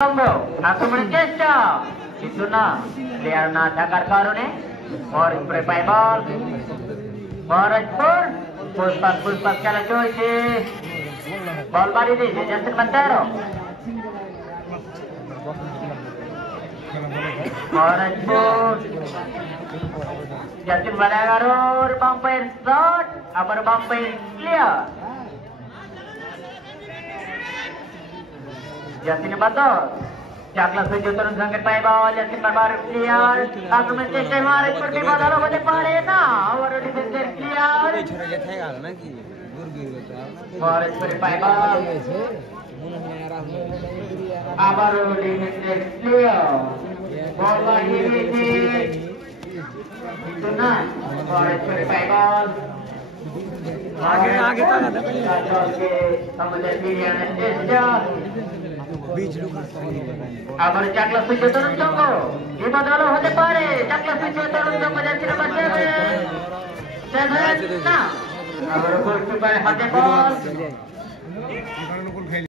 আক্রমণের চেষ্টা কিন্তু না, প্লেয়ার না থাকার কারণে মহারাজপুরে পায় বল। মহারাজপুর পুষ্পাস খেলা চলছে, বল বাড়িয়ে দিয়েছে জাসিন বান্দারো। মহারাজপুর জাসিন বান্দারোর বাম্পায়ার শট, আবার বাম্পায়ার ক্লিয়ার। জাসিন বান্দর চাকলা সূর্য তরুণ সংঘের পায় বল। জাসিন বারবার ক্লিয়ার, আক্রমণের চেষ্টায় মহারাজপুর বিপদ আলো হতে পারে না, আবারও ডিফেন্সের ক্লিয়ার। মহারাজপুরের পায় বল, আবারও ডিফেন্সের ক্লিয়ার, বল বাড়িয়ে দিয়েছে কিন্তু না, মহারাজপুরের পায় বল। আগে আমাদের বিরিয়ানির চেষ্টা, আবার চাকলা সূর্য তরুণ সংঘ বিপদ আলো হতে পারে। চাকলা সূর্য তরুণ সংঘ যাচ্ছে নাম্বার 7 না, আবার গোলকিপারের হাতে বল।